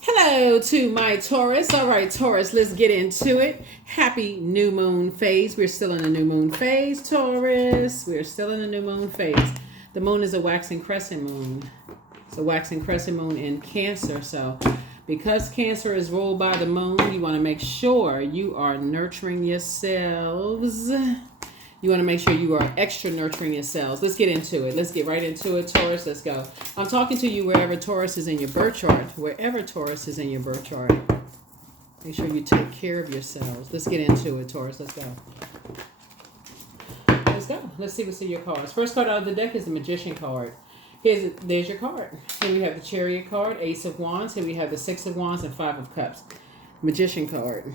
Hello to my Taurus. All right, Taurus, let's get into it. Happy new moon phase. We're still in the new moon phase, Taurus. We're still in the new moon phase. The moon is a waxing crescent moon. It's a waxing crescent moon in Cancer. So because Cancer is ruled by the moon, you want to make sure you are nurturing yourselves. You want to make sure you are extra nurturing yourselves. Let's get into it. Let's get right into it, Taurus. Let's go. I'm talking to you wherever Taurus is in your birth chart. Wherever Taurus is in your birth chart. Make sure you take care of yourselves. Let's get into it, Taurus. Let's go. Let's go. Let's see what's in your cards. First card out of the deck is the Magician card. There's your card. Here we have the Chariot card, Ace of Wands. Here we have the Six of Wands and Five of Cups. Magician card.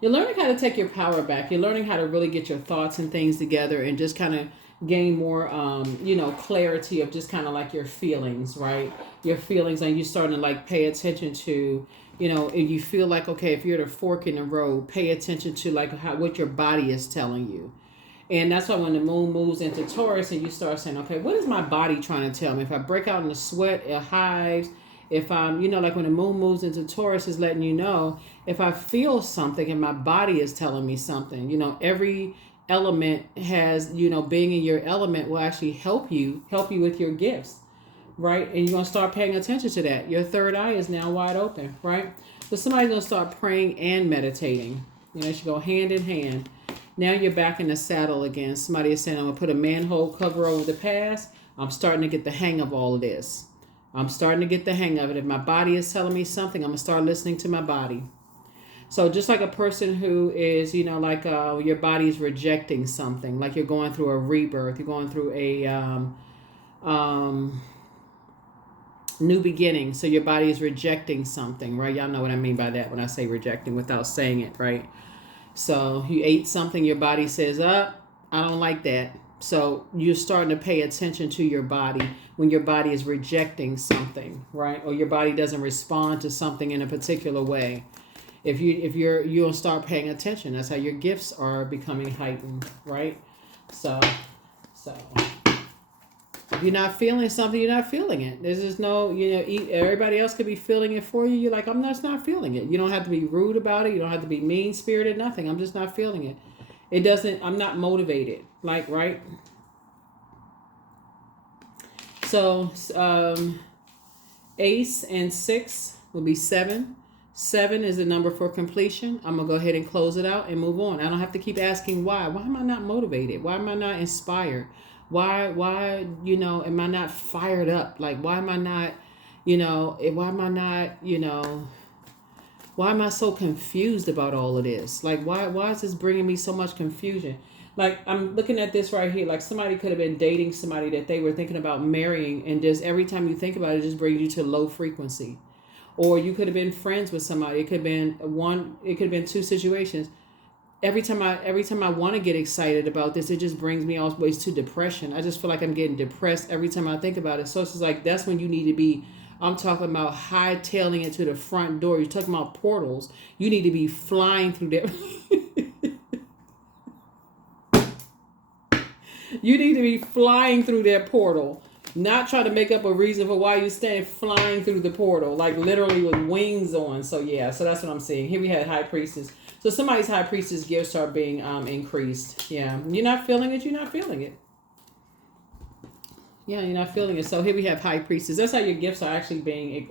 You're learning how to take your power back. You're learning how to really get your thoughts and things together and just kind of gain more, clarity of just kind of like your feelings, right? Your feelings, and you're starting to like pay attention to, if you feel like, okay, if you're at a fork in the road, pay attention to like what your body is telling you. And that's why when the moon moves into Taurus and you start saying, okay, what is my body trying to tell me? If I break out in the sweat, it hives. If I'm, like when the moon moves into Taurus, is letting you know if I feel something and my body is telling me something. Every element has, being in your element will actually help you with your gifts, right? And you're going to start paying attention to that. Your third eye is now wide open, right? So somebody's going to start praying and meditating. It should go hand in hand. Now you're back in the saddle again. Somebody is saying, I'm going to put a manhole cover over the past. I'm starting to get the hang of all of this. I'm starting to get the hang of it. If my body is telling me something, I'm going to start listening to my body. So just like a person who is, your body's rejecting something, like you're going through a rebirth, you're going through a new beginning. So your body is rejecting something, right? Y'all know what I mean by that when I say rejecting without saying it, right? So you ate something, your body says, I don't like that. So you're starting to pay attention to your body when your body is rejecting something, right? Or your body doesn't respond to something in a particular way. You'll start paying attention. That's how your gifts are becoming heightened, right? So if you're not feeling something, you're not feeling it. There's just no, everybody else could be feeling it for you. You're like, I'm just not feeling it. You don't have to be rude about it. You don't have to be mean-spirited, nothing. I'm just not feeling it. I'm not motivated, like, right? So, Ace and 6 will be 7. 7 is the number for completion. I'm going to go ahead and close it out and move on. I don't have to keep asking why. Why am I not motivated? Why am I not inspired? Why, am I not fired up? Like, why am I not, why am I so confused about all of this? Like, why is this bringing me so much confusion? Like, I'm looking at this right here. Like, somebody could have been dating somebody that they were thinking about marrying, and just every time you think about it, it just brings you to low frequency. Or you could have been friends with somebody. It could have been two situations. Every time I want to get excited about this, it just brings me always to depression. I just feel like I'm getting depressed every time I think about it. So it's just like, that's when you need to be, I'm talking about hightailing it to the front door. You're talking about portals. You need to be flying through there. You need to be flying through that portal. Not try to make up a reason for why you stand flying through the portal. Like literally with wings on. So yeah, so that's what I'm seeing. Here we had High Priestess. So somebody's High Priestess gifts are being increased. Yeah. You're not feeling it, you're not feeling it. Yeah, you're not feeling it. So here we have High Priestess. That's how your gifts are actually being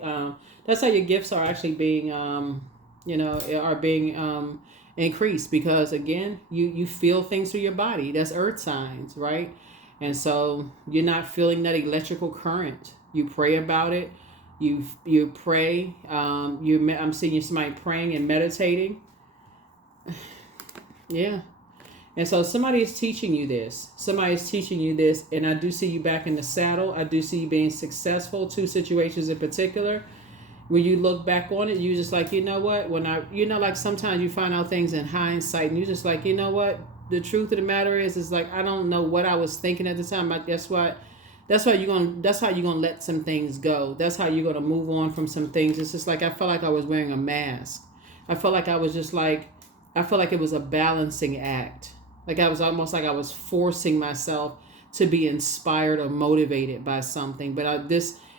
increased, because again, you feel things through your body. That's earth signs, right? And so you're not feeling that electrical current. You pray about it. You pray. I'm seeing somebody praying and meditating. Yeah. And so somebody is teaching you this. And I do see you back in the saddle. I do see you being successful. 2 situations in particular. When you look back on it, you just like, you know what? Like sometimes you find out things in hindsight, and you just like, you know what? The truth of the matter is like, I don't know what I was thinking at the time. That's how you're gonna let some things go. That's how you're gonna move on from some things. It's just like, I felt like I was wearing a mask. I felt like it was a balancing act. Like I was almost like I was forcing myself to be inspired or motivated by something. But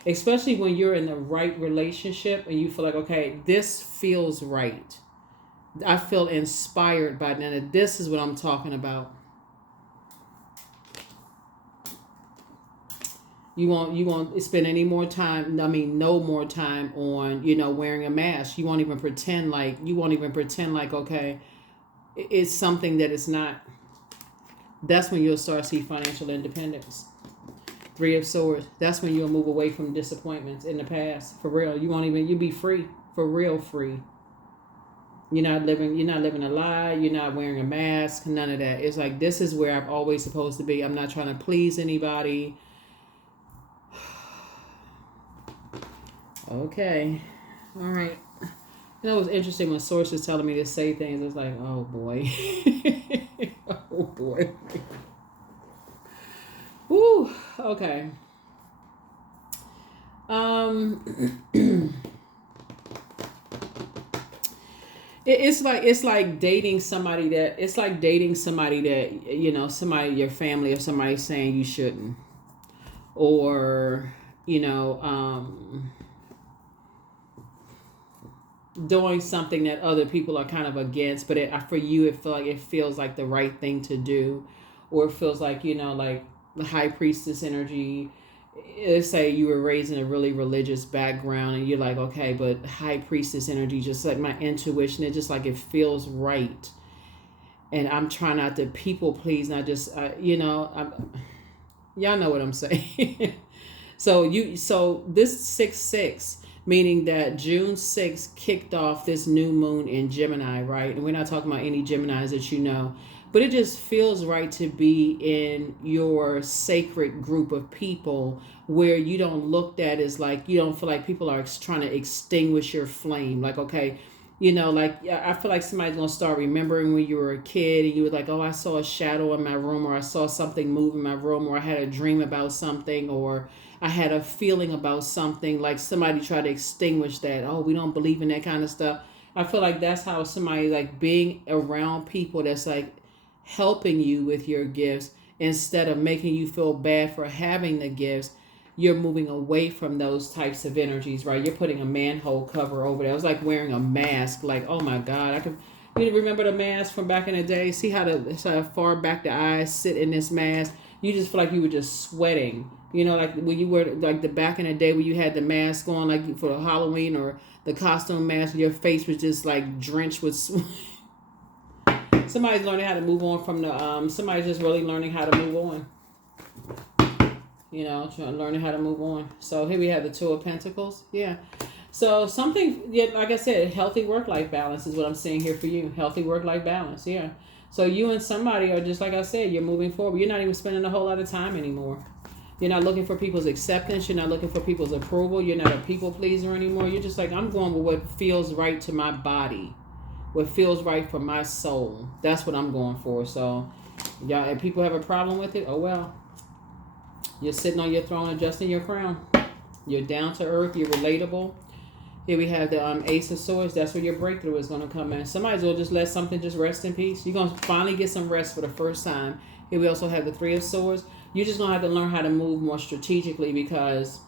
especially when you're in the right relationship and you feel like, okay, this feels right. I feel inspired by that. And this is what I'm talking about. You won't spend any more time. I mean, no more time on wearing a mask. You won't even pretend like okay, it's something that it's not. That's when you'll start to see financial independence. Three of Swords. That's when you'll move away from disappointments in the past. For real, you'll be free. For real, free. You're not living a lie. You're not wearing a mask. None of that. It's like, this is where I'm always supposed to be. I'm not trying to please anybody. Okay. All right. It was interesting when Source was telling me to say things. It's like, oh boy. Oh boy. Woo. Okay. It's like dating somebody that somebody your family or somebody saying you shouldn't, or doing something that other people are kind of against, but for you it feels like the right thing to do, or it feels like like the high priestess energy. Let's say you were raised in a really religious background and you're like, okay, but high priestess energy, just like my intuition, it just like it feels right, and I'm trying not to people please, not just y'all know what I'm saying. So this 6/6, meaning that June 6th kicked off this new moon in Gemini, right? And we're not talking about any Geminis that but it just feels right to be in your sacred group of people where you don't look at as like, you don't feel like people are trying to extinguish your flame. Like, okay, like I feel like somebody's going to start remembering when you were a kid and you were like, oh, I saw a shadow in my room, or I saw something move in my room, or I had a dream about something, or I had a feeling about something, like somebody tried to extinguish that. Oh, we don't believe in that kind of stuff. I feel like that's how somebody, like being around people that's like helping you with your gifts instead of making you feel bad for having the gifts. You're moving away from those types of energies, right? You're putting a manhole cover over there. It was like wearing a mask. Like, oh my God, you remember the mask from back in the day? See how far back the eyes sit in this mask? You just feel like you were just sweating. Like when you were like the back in the day when you had the mask on, like for Halloween or the costume mask, your face was just like drenched with sweat. Somebody's learning how to move on from the, somebody's just really learning how to move on. Learning how to move on. So here we have the Two of Pentacles. Yeah. So something, like I said, healthy work-life balance is what I'm seeing here for you. Healthy work-life balance. Yeah. So you and somebody are just, like I said, you're moving forward. You're not even spending a whole lot of time anymore. You're not looking for people's acceptance. You're not looking for people's approval. You're not a people pleaser anymore. You're just like, I'm going with what feels right to my body. What feels right for my soul. That's what I'm going for. So, y'all, if people have a problem with it, oh well. You're sitting on your throne adjusting your crown. You're down to earth. You're relatable. Here we have the Ace of Swords. That's where your breakthrough is going to come in. Somebody's will just let something just rest in peace. You're going to finally get some rest for the first time. Here we also have the Three of Swords. You're just going to have to learn how to move more strategically, because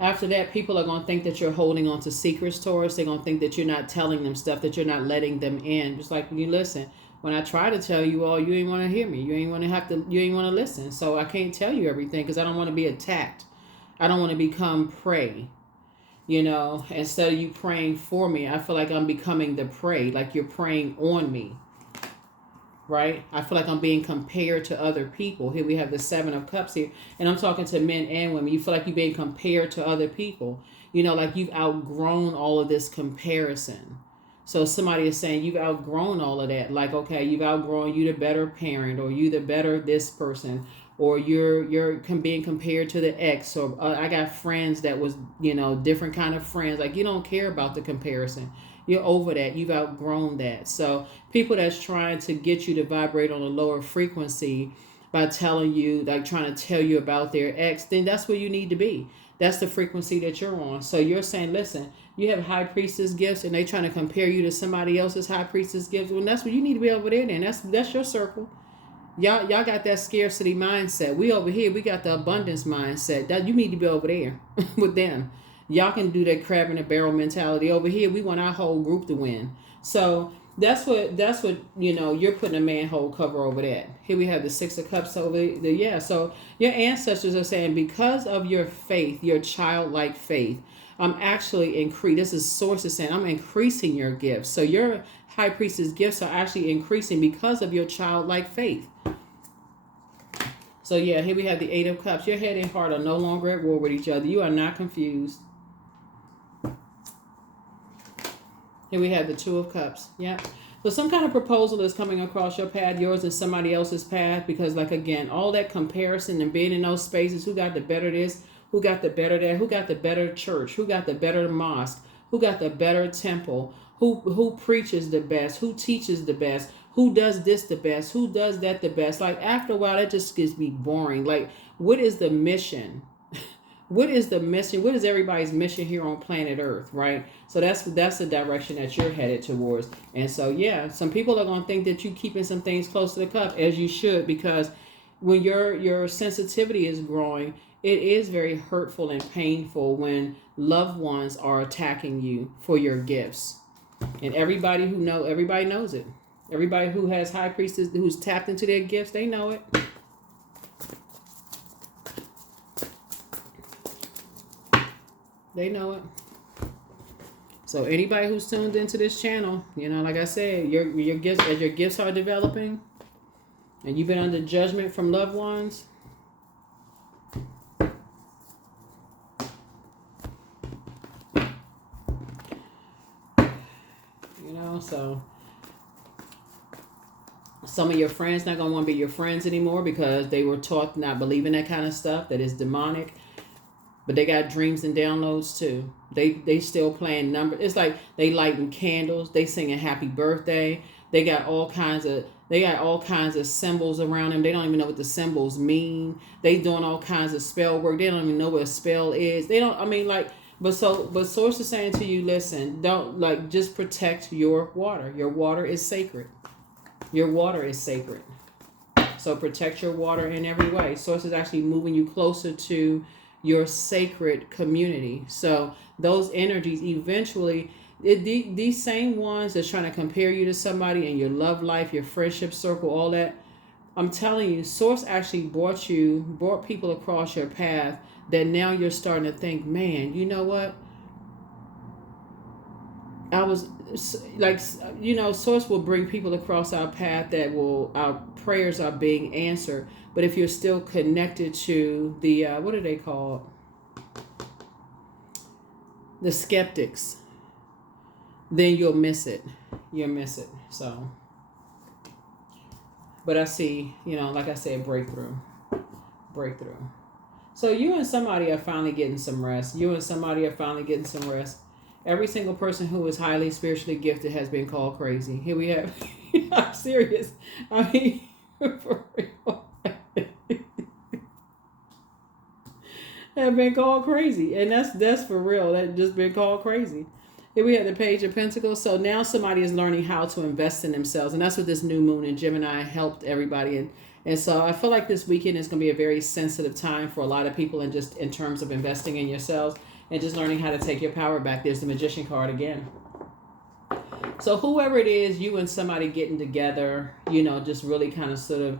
after that, people are going to think that you're holding on to secrets, Taurus. They're going to think that you're not telling them stuff, that you're not letting them in. Just like, you listen, when I try to tell you all, you ain't want to hear me. You ain't want to listen. So I can't tell you everything because I don't want to be attacked. I don't want to become prey. Instead of you praying for me, I feel like I'm becoming the prey, like you're preying on me. Right? I feel like I'm being compared to other people. Here we have the Seven of Cups here. And I'm talking to men and women. You feel like you're being compared to other people. Like you've outgrown all of this comparison. So somebody is saying you've outgrown all of that. Like, okay, you've outgrown, you the better parent, or you the better this person, or you're being compared to the ex, or I got friends that was, different kind of friends. Like, you don't care about the comparison. You're over that. You've outgrown that. So people that's trying to get you to vibrate on a lower frequency by telling you, like trying to tell you about their ex, then that's where you need to be. That's the frequency that you're on. So you're saying, listen, you have high priestess gifts and they trying to compare you to somebody else's high priestess gifts. Well, that's where you need to be over there then. That's your circle. Y'all got that scarcity mindset. We over here, we got the abundance mindset. That you need to be over there with them. Y'all can do that crab in a barrel mentality. Over here, we want our whole group to win. So that's what you're putting a manhole cover over that. Here we have the Six of Cups over there. Yeah, so your ancestors are saying because of your faith, your childlike faith, I'm actually increase. This is sources saying I'm increasing your gifts. So your high priestess gifts are actually increasing because of your childlike faith. So yeah, here we have the Eight of Cups. Your head and heart are no longer at war with each other. You are not confused. Here we have the Two of Cups. Yep. So some kind of proposal is coming across your path, yours and somebody else's path, because like again, all that comparison and being in those spaces, who got the better this, who got the better that, who got the better church, who got the better mosque, who got the better temple, who preaches the best, who teaches the best, who does this the best, who does that the best. Like after a while, that just gets me boring. Like, what is the mission? What is the mission? What is everybody's mission here on planet Earth, right? So that's the direction that you're headed towards. And so, yeah, some people are going to think that you're keeping some things close to the cup, as you should, because when your sensitivity is growing, it is very hurtful and painful when loved ones are attacking you for your gifts. And everybody knows it. Everybody who has high priestess, who's tapped into their gifts, they know it. They know it. So anybody who's tuned into this channel, like I said, your gifts, as your gifts are developing, and you've been under judgment from loved ones, so some of your friends not gonna want to be your friends anymore because they were taught not believing that kind of stuff, that is demonic. But they got dreams and downloads too. They still playing numbers. It's like they lighting candles. They singing happy birthday. They got all kinds of symbols around them. They don't even know what the symbols mean. They doing all kinds of spell work. They don't even know what a spell is. They don't. I mean, like, but source is saying to you, listen, don't just protect your water. Your water is sacred. Your water is sacred. So protect your water in every way. Source is actually moving you closer to your sacred community. So those energies eventually, these same ones that's trying to compare you to somebody in your love life, your friendship circle, all that, I'm telling you, Source actually brought people across your path that now you're starting to think, man, you know what? I was like, Source will bring people across our path our prayers are being answered. But if you're still connected to the, what are they called? The skeptics, then you'll miss it. You'll miss it. So, but I see, like I said, breakthrough. So you and somebody are finally getting some rest. Every single person who is highly spiritually gifted has been called crazy. Here we have, I'm serious. I mean, for real. Have been called crazy, and that's for real. That just been called crazy. Here we have the Page of Pentacles. So now somebody is learning how to invest in themselves, and that's what this new moon in Gemini helped everybody. And so I feel like this weekend is going to be a very sensitive time for a lot of people, and just in terms of investing in yourselves and just learning how to take your power back. There's the Magician card again. So whoever it is, you and somebody getting together, just really kind of sort of,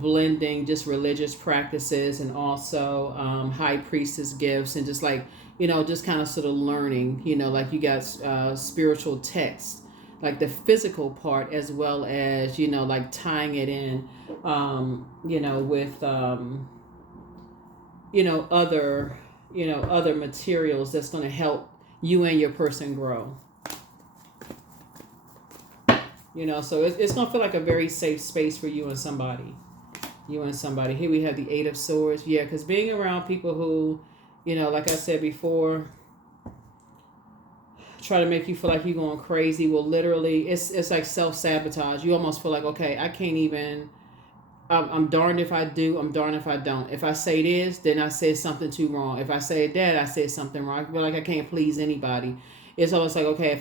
blending just religious practices and also high priestess gifts, and just like, just kind of sort of learning, like you got spiritual texts, like the physical part, as well as, like tying it in, with, other materials that's going to help you and your person grow. So it's going to feel like a very safe space for you and somebody. Here we have the Eight of Swords. Yeah, because being around people who, like I said before, try to make you feel like you're going crazy, will literally, it's like self-sabotage. You almost feel like, okay, I can't even, I'm darned if I do, I'm darned if I don't. If I say this, then I said something too wrong. If I say that, I said something wrong. I feel like I can't please anybody. It's almost like, okay,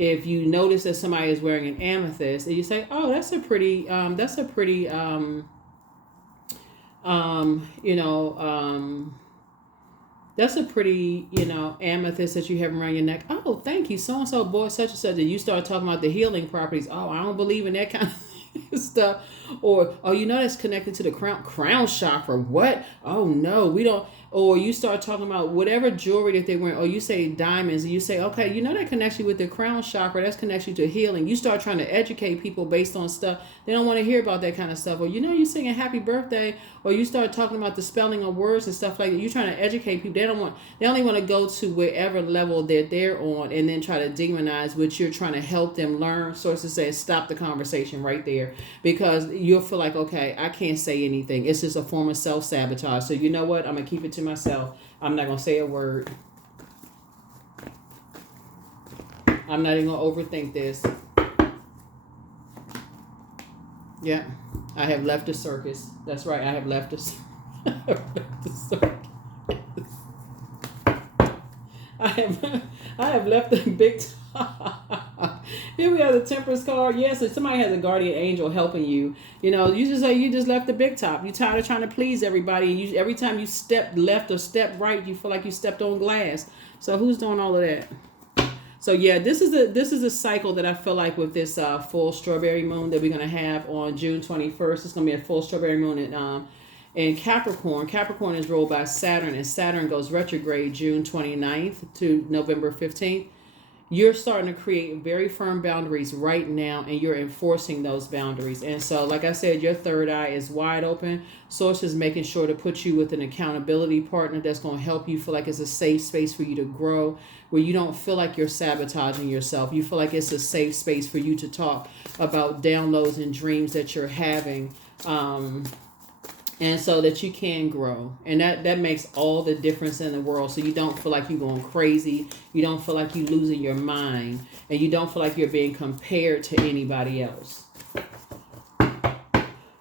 if you notice that somebody is wearing an amethyst and you say, oh, that's a pretty you know, that's a pretty, you know, amethyst that you have around your neck. Oh, thank you. So-and-so bought such and such. And you start talking about the healing properties. Oh, I don't believe in that kind of stuff. Or, oh, you know, that's connected to the crown chakra. What? Oh, no, we don't. Or you start talking about whatever jewelry that they wear. Or you say diamonds. And you say, okay, you know that connects you with the crown chakra. That's connects you to healing. You start trying to educate people based on stuff. They don't want to hear about that kind of stuff. Or, you know, you singing happy birthday. Or you start talking about the spelling of words and stuff like that. You're trying to educate people. They only want to go to wherever level that they're on and then try to demonize what you're trying to help them learn. Sources say stop the conversation right there, because you'll feel like, okay, I can't say anything. It's just a form of self-sabotage. So you know what? I'm going to keep it to myself. I'm not going to say a word. I'm not even going to overthink this. Yeah. I have left the circus. That's right. I have left the circus. I have left the big top. Here we have the Temperance card. Yes, if somebody has a guardian angel helping you, you know, you just say you just left the big top. You're tired of trying to please everybody, and every time you step left or step right, you feel like you stepped on glass. So who's doing all of that? So yeah, this is a cycle that I feel like with this full strawberry moon that we're gonna have on June 21st. It's gonna be a full strawberry moon in Capricorn. Capricorn is ruled by Saturn, and Saturn goes retrograde June 29th to November 15th. You're starting to create very firm boundaries right now, and you're enforcing those boundaries. And so, like I said, your third eye is wide open. Source is making sure to put you with an accountability partner that's going to help you feel like it's a safe space for you to grow, where you don't feel like you're sabotaging yourself. You feel like it's a safe space for you to talk about downloads and dreams that you're having. And so that you can grow. And that makes all the difference in the world. So you don't feel like you're going crazy. You don't feel like you're losing your mind. And you don't feel like you're being compared to anybody else.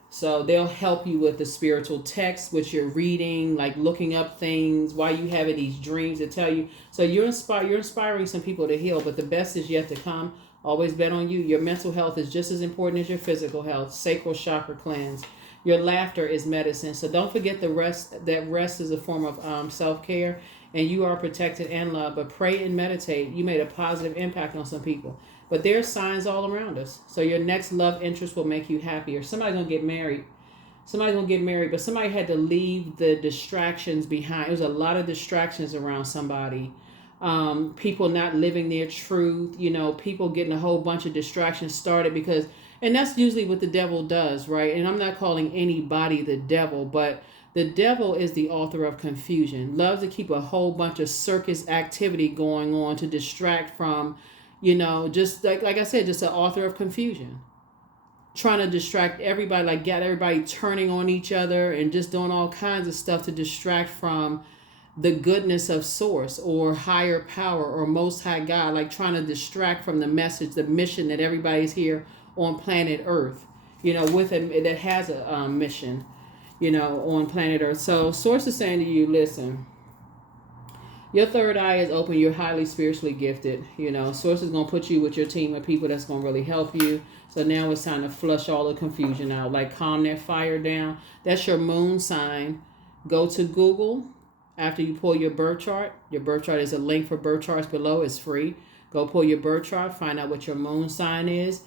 So they'll help you with the spiritual text, which you're reading, like looking up things, why you having these dreams that tell you. So you're inspiring some people to heal, but the best is yet to come. Always bet on you. Your mental health is just as important as your physical health. Sacral chakra cleanse. Your laughter is medicine. So don't forget the rest. That rest is a form of self-care, and you are protected and loved. But pray and meditate. You made a positive impact on some people. But there are signs all around us. So your next love interest will make you happier. Somebody's going to get married. But somebody had to leave the distractions behind. There's a lot of distractions around somebody. People not living their truth. You know, people getting a whole bunch of distractions started because... And that's usually what the devil does, right? And I'm not calling anybody the devil, but the devil is the author of confusion. Loves to keep a whole bunch of circus activity going on to distract from, you know, just like I said, just the author of confusion. Trying to distract everybody, like get everybody turning on each other and just doing all kinds of stuff to distract from the goodness of source or higher power or most high God, like trying to distract from the message, the mission that everybody's here on planet Earth, you know, with it that has a mission, you know, on planet Earth. So source is saying to you, listen, your third eye is open. You're highly spiritually gifted. You know, source is going to put you with your team of people that's going to really help you. So now it's time to flush all the confusion out, like calm that fire down. That's your moon sign. Go to Google after you pull your birth chart. Your birth chart is a link for birth charts below. It's free. Go pull your birth chart. Find out what your moon sign is.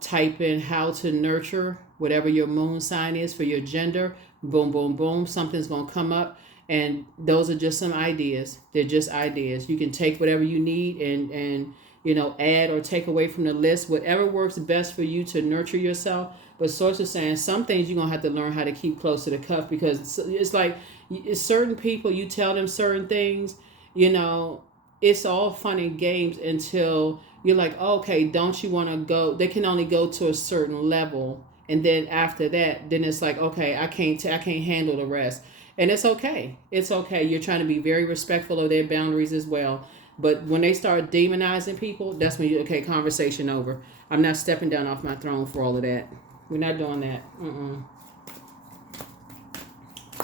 Type in how to nurture whatever your moon sign is for your gender. Boom, boom, boom. Something's going to come up. And those are just some ideas. They're just ideas. You can take whatever you need and you know, add or take away from the list. Whatever works best for you to nurture yourself. But source is saying some things you're going to have to learn how to keep close to the cuff, because it's like it's certain people, you tell them certain things, you know, it's all fun and games until you're like, oh, okay, don't you want to go? They can only go to a certain level. And then after that, then it's like, okay, I can't handle the rest. And it's okay. It's okay. You're trying to be very respectful of their boundaries as well. But when they start demonizing people, that's when okay, conversation over. I'm not stepping down off my throne for all of that. We're not doing that.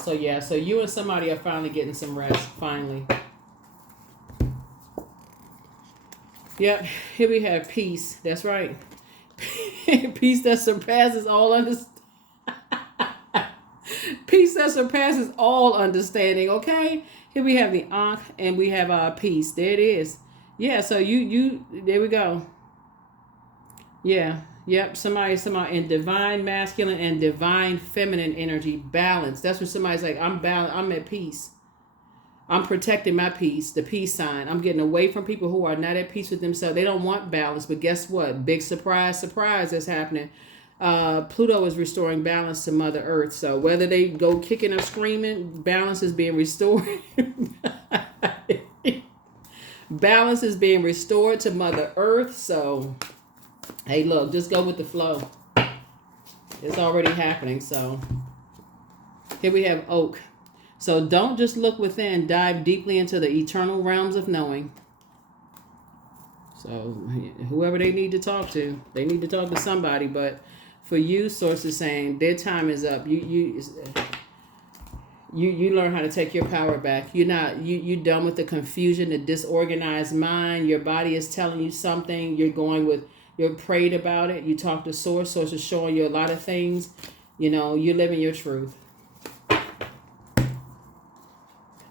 So yeah, so you and somebody are finally getting some rest. Finally. Yep. Here we have peace. That's right. Peace that surpasses all understanding. Peace that surpasses all understanding. Okay. Here we have the Ankh and we have peace. There it is. Yeah. So you there we go. Yeah. Yep. Somebody in divine masculine and divine feminine energy balance. That's what somebody's like. I'm balanced. I'm at peace. I'm protecting my peace, the peace sign. I'm getting away from people who are not at peace with themselves. They don't want balance, but guess what? Big surprise that's happening. Pluto is restoring balance to Mother Earth. So whether they go kicking or screaming, balance is being restored. Balance is being restored to Mother Earth. So, hey, look, just go with the flow. It's already happening. So here we have Oak. So don't just look within, dive deeply into the eternal realms of knowing. So whoever they need to talk to, they need to talk to somebody. But for you, Source is saying their time is up. You learn how to take your power back. You done with the confusion, the disorganized mind. Your body is telling you something. You're prayed about it. You talk to Source. Source is showing you a lot of things. You're living your truth.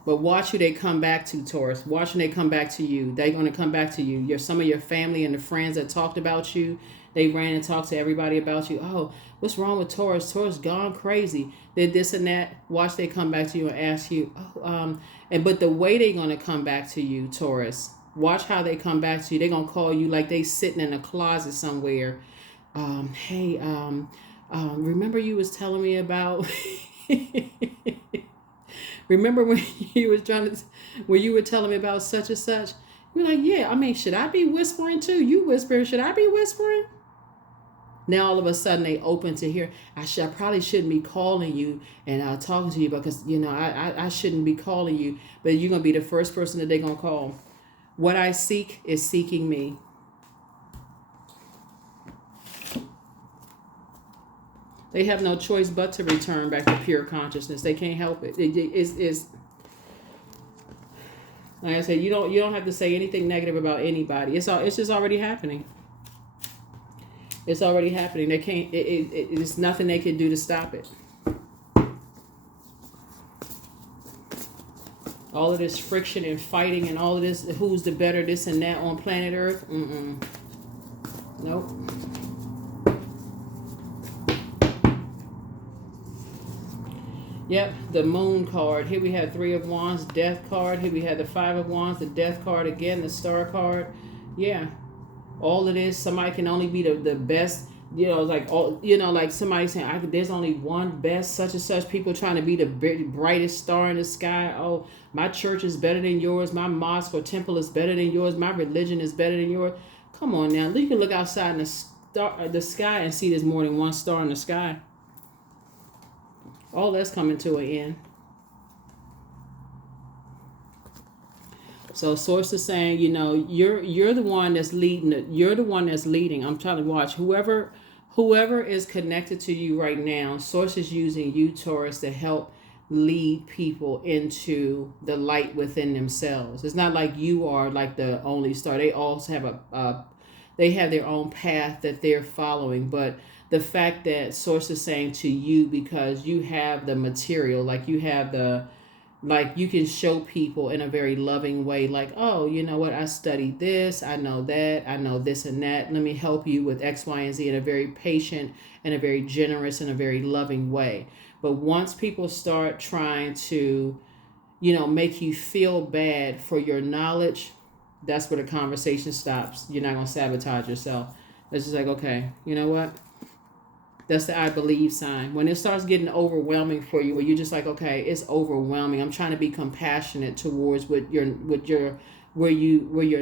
But watch who they come back to, Taurus. Watch when they come back to you. They're going to come back to you. Some of your family and the friends that talked about you, they ran and talked to everybody about you. Oh, what's wrong with Taurus? Taurus gone crazy. Did this and that. Watch they come back to you and ask you. But the way they're going to come back to you, Taurus, watch how they come back to you. They're going to call you like they sitting in a closet somewhere. Hey, remember you was telling me about... Remember when you were telling me about such and such? You're like, yeah, I mean, should I be whispering too? You whispering, should I be whispering? Now all of a sudden they open to hear, I probably shouldn't be calling you and talking to you because, I shouldn't be calling you, but you're going to be the first person that they're going to call. What I seek is seeking me. They have no choice but to return back to pure consciousness. They can't help it. It's like I said, you don't have to say anything negative about anybody. It's just already happening. It's already happening. They can't. It's nothing they can do to stop it. All of this friction and fighting and all of this, who's the better this and that on planet Earth? Nope. Yep, the Moon card. Here we have 3 of Wands, Death card. Here we have the 5 of Wands, the Death card again, the Star card. Yeah, all of this. Somebody can only be the best. Like somebody saying, there's only one best, such and such. People trying to be the brightest star in the sky. Oh, my church is better than yours. My mosque or temple is better than yours. My religion is better than yours. Come on now, you can look outside in the sky and see there's more than one star in the sky. All that's coming to an end. So Source is saying, you're the one that's leading. You're the one that's leading. I'm trying to watch whoever is connected to you right now. Source is using you, Taurus, to help lead people into the light within themselves. It's not like you are like the only star. They also have they have their own path that they're following, but the fact that Source is saying to you, because you have the material, like you can show people in a very loving way, like, oh, you know what, I studied this, I know that, I know this and that, let me help you with X, Y, and Z in a very patient and a very generous and a very loving way. But once people start trying to, make you feel bad for your knowledge, that's where the conversation stops. You're not going to sabotage yourself. It's just like, okay, you know what? That's the I believe sign. When it starts getting overwhelming for you, where you're just like, okay, it's overwhelming. I'm trying to be compassionate towards where your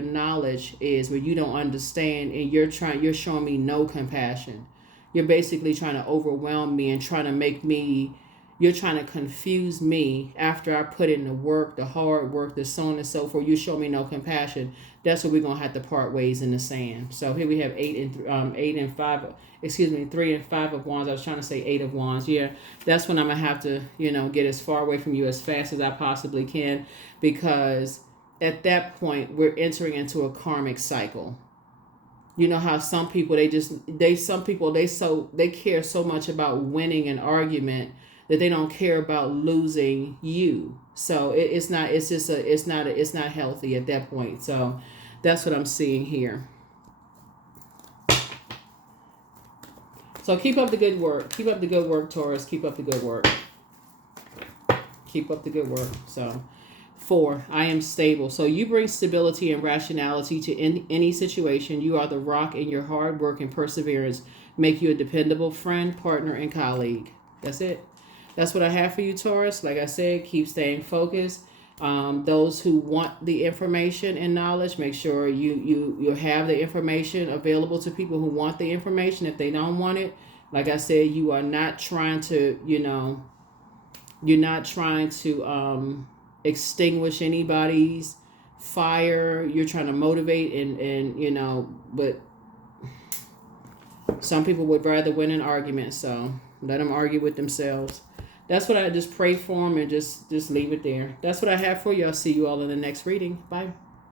knowledge is, where you don't understand, and you're showing me no compassion. You're basically trying to overwhelm me and trying to make me. You're trying to confuse me after I put in the work, the hard work, the so on and so forth. You show me no compassion. That's where we're gonna have to part ways in the sand. So here we have 3 and 5 of Wands. I was trying to say 8 of Wands. Yeah, that's when I'm gonna have to, get as far away from you as fast as I possibly can, because at that point, we're entering into a karmic cycle. You know how some people they care so much about winning an argument that they don't care about losing you. So it's not healthy at that point. So that's what I'm seeing here. So keep up the good work. Keep up the good work, Taurus. Keep up the good work. Keep up the good work. So 4, I am stable. So you bring stability and rationality to any situation. You are the rock, and your hard work and perseverance make you a dependable friend, partner, and colleague. That's it. That's what I have for you, Taurus. Like I said, keep staying focused. Those who want the information and knowledge, make sure you have the information available to people who want the information. If they don't want it, like I said, you are not trying to, you're not trying to extinguish anybody's fire. You're trying to motivate and but some people would rather win an argument, so let them argue with themselves. That's what I just pray for them and just leave it there. That's what I have for you. I'll see you all in the next reading. Bye.